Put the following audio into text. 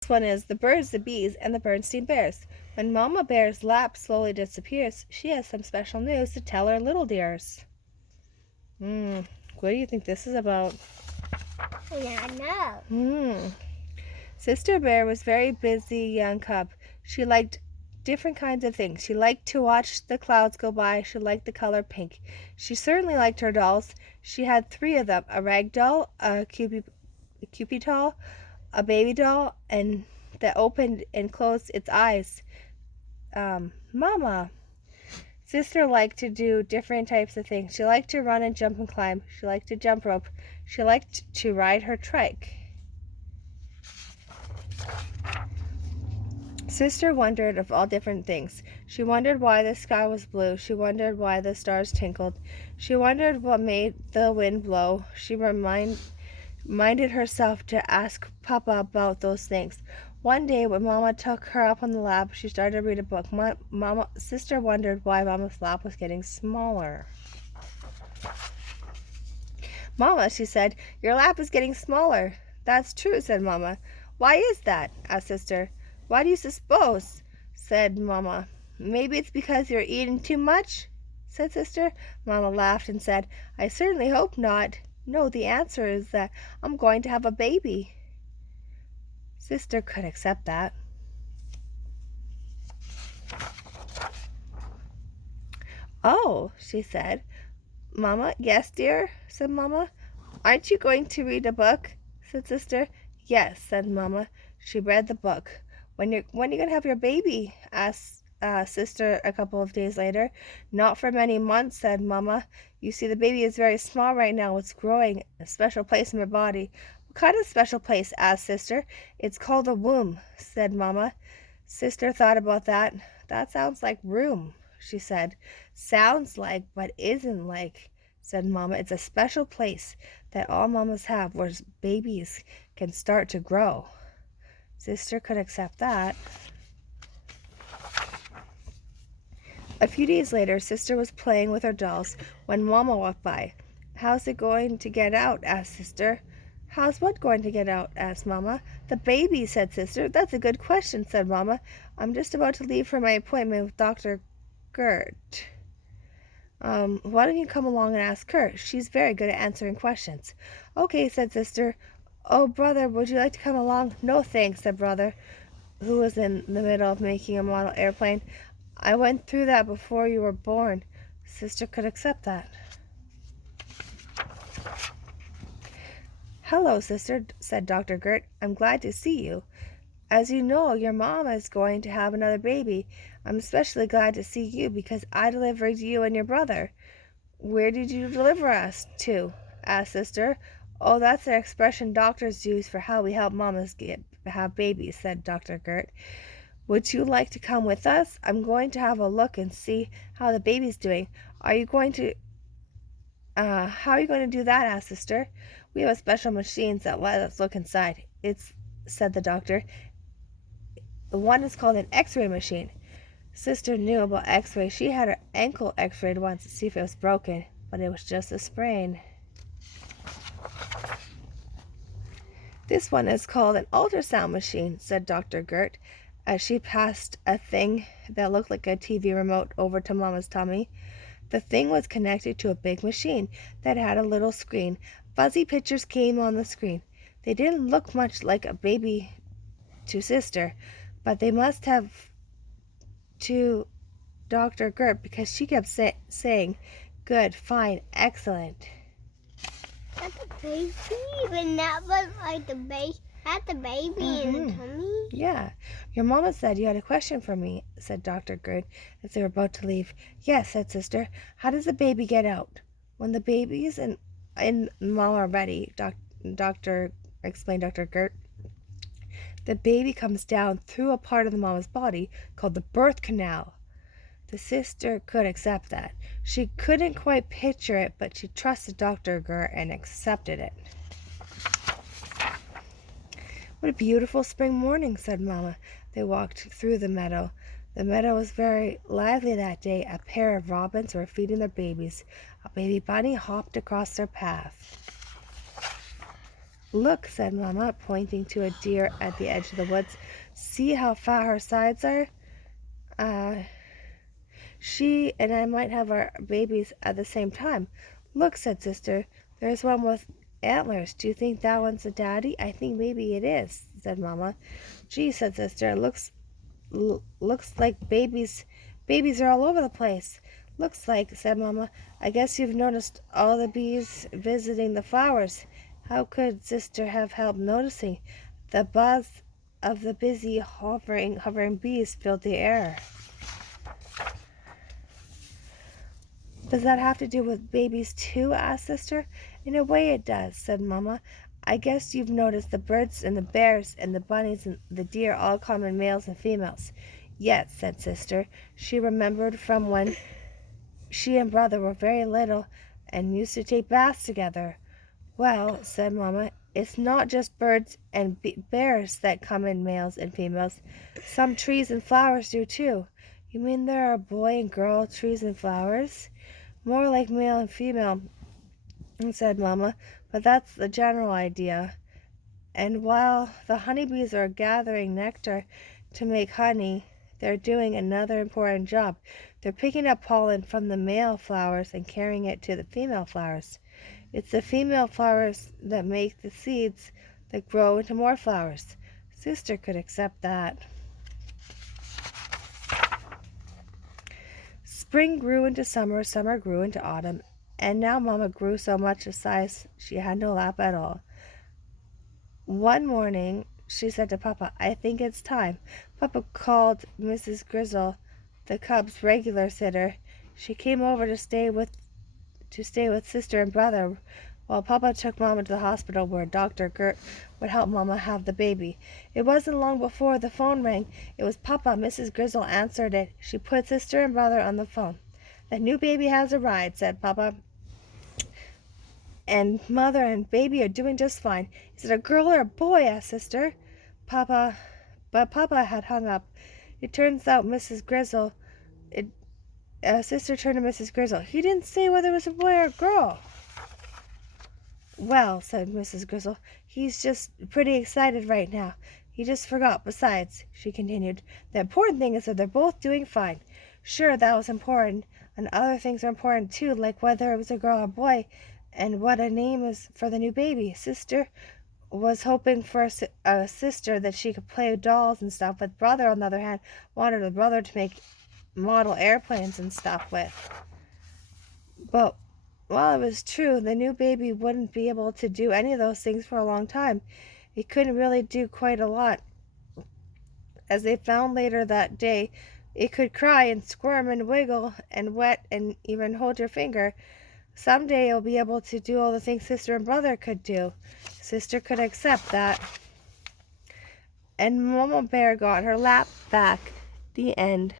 This one is the birds, the bees, and the Berenstain bears. When Mama Bear's lap slowly disappears, she has some special news to tell her little dears. What do you think this is about? I know. Sister Bear was very busy young cub. She liked different kinds of things. She liked to watch the clouds go by. She liked the color pink. She certainly liked her dolls. She had 3 of them: a rag doll, a Cupid doll, a baby doll, and that opened and closed its eyes. Mama. Sister liked to do different types of things. She liked to run and jump and climb. She liked to jump rope. She liked to ride her trike. Sister wondered of all different things. She wondered why the sky was blue. She wondered why the stars tinkled. She wondered what made the wind blow. She reminded herself to ask Papa about those things. One day when Mama took her up on the lap, she started to read a book. Sister wondered why Mama's lap was getting smaller. Mama, she said, your lap is getting smaller. That's true, said Mama. Why is that? Asked Sister. Why do you suppose? Said Mama. Maybe it's because you're eating too much, said Sister. Mama laughed and said, I certainly hope not. No, the answer is that I'm going to have a baby. Sister could accept that. Oh, she said. Mama, yes, dear, said Mama. Aren't you going to read a book? Said Sister. Yes, said Mama. She read the book. When are you going to have your baby? Asked Sister a couple of days later. Not for many months, said Mama. You see, the baby is very small right now. It's growing a special place in my body. What kind of special place? Asked Sister. It's called a womb, said Mama. Sister thought about that. That sounds like room, she said. Sounds like, but isn't like, said Mama. It's a special place that all mamas have where babies can start to grow. Sister could accept that. A few days later, Sister was playing with her dolls when Mama walked by. How's it going to get out? Asked Sister. How's what going to get out? Asked Mama. The baby, said Sister. That's a good question, said Mama. I'm just about to leave for my appointment with Dr. Gert. Why don't you come along and ask her? She's very good at answering questions. Okay, said Sister. Oh, brother, would you like to come along? No, thanks, said brother, who was in the middle of making a model airplane. I went through that before you were born. Sister could accept that. Hello, Sister, said Dr. Gert. I'm glad to see you. As you know, your mom is going to have another baby. I'm especially glad to see you because I delivered you and your brother. Where did you deliver us to? Asked Sister. Oh, that's an expression doctors use for how we help mamas have babies, said Dr. Gert. Would you like to come with us? I'm going to have a look and see how the baby's doing. How are you going to do that? Asked Sister. We have special machines that let us look inside. Said the doctor. The one is called an X-ray machine. Sister knew about X-ray. She had her ankle X-rayed once to see if it was broken, but it was just a sprain. This one is called an ultrasound machine, said Dr. Gert, as she passed a thing that looked like a TV remote over to Mama's tummy. The thing was connected to a big machine that had a little screen. Fuzzy pictures came on the screen. They didn't look much like a baby to Sister, but they must have to Dr. Gert because she kept saying, good, fine, excellent. That's a baby, but that was like the baby. That's the baby in the tummy. Yeah. Your mama said you had a question for me, said Dr. Gert as they were about to leave. Yes, said Sister. How does the baby get out? When the baby's in Mama are ready, Doctor explained Dr. Gert. The baby comes down through a part of the mama's body called the birth canal. The sister could accept that. She couldn't quite picture it, but she trusted Dr. Gert and accepted it. What a beautiful spring morning, said Mama. They walked through the meadow. The meadow was very lively that day. A pair of robins were feeding their babies. A baby bunny hopped across their path. Look, said Mama, pointing to a deer at the edge of the woods. See how fat her sides are? Uh, she and I might have our babies at the same time. Look, said Sister, there's one with antlers. Do you think that one's a daddy? I think maybe it is, said Mama. Gee, said Sister, it looks like babies are all over the place. Looks like, said Mama. I guess you've noticed all the bees visiting the flowers. How could Sister have helped noticing? The buzz of the busy hovering bees filled the air. Does that have to do with babies too? Asked Sister. In a way it does, said Mama. I guess you've noticed the birds and the bears and the bunnies and the deer all come in males and females. Yes, said Sister. She remembered from when she and Brother were very little and used to take baths together. Well, said Mama, it's not just birds and bears that come in males and females. Some trees and flowers do too. You mean there are boy and girl trees and flowers? More like male and female, said Mama, but that's the general idea. And while the honeybees are gathering nectar to make honey, they're doing another important job. They're picking up pollen from the male flowers and carrying it to the female flowers. It's the female flowers that make the seeds that grow into more flowers. Sister could accept that. Spring grew into summer, summer grew into autumn, and now Mama grew so much of size she had no lap at all. One morning she said to Papa, I think it's time. Papa called Mrs. Grizzle, the cub's regular sitter. She came over to stay with Sister and Brother while Papa took Mama to the hospital where Dr. Gert would help Mama have the baby. It wasn't long before the phone rang. It was Papa. Mrs. Grizzle answered it. She put Sister and Brother on the phone. The new baby has arrived, said Papa. And Mother and baby are doing just fine. Is it a girl or a boy? Asked Sister. Papa had hung up. It turns out Sister turned to Mrs. Grizzle. He didn't say whether it was a boy or a girl. Well, said Mrs. Grizzle, he's just pretty excited right now. He just forgot. Besides, she continued, the important thing is that they're both doing fine. Sure, that was important, and other things are important too, like whether it was a girl or a boy, and what a name is for the new baby. Sister was hoping for a sister that she could play with dolls and stuff with. Brother, on the other hand, wanted a brother to make model airplanes and stuff with. But while it was true, the new baby wouldn't be able to do any of those things for a long time. It couldn't really do quite a lot. As they found later that day, it could cry and squirm and wiggle and wet and even hold your finger. Someday it'll be able to do all the things Sister and Brother could do. Sister could accept that. And Mama Bear got her lap back. The end.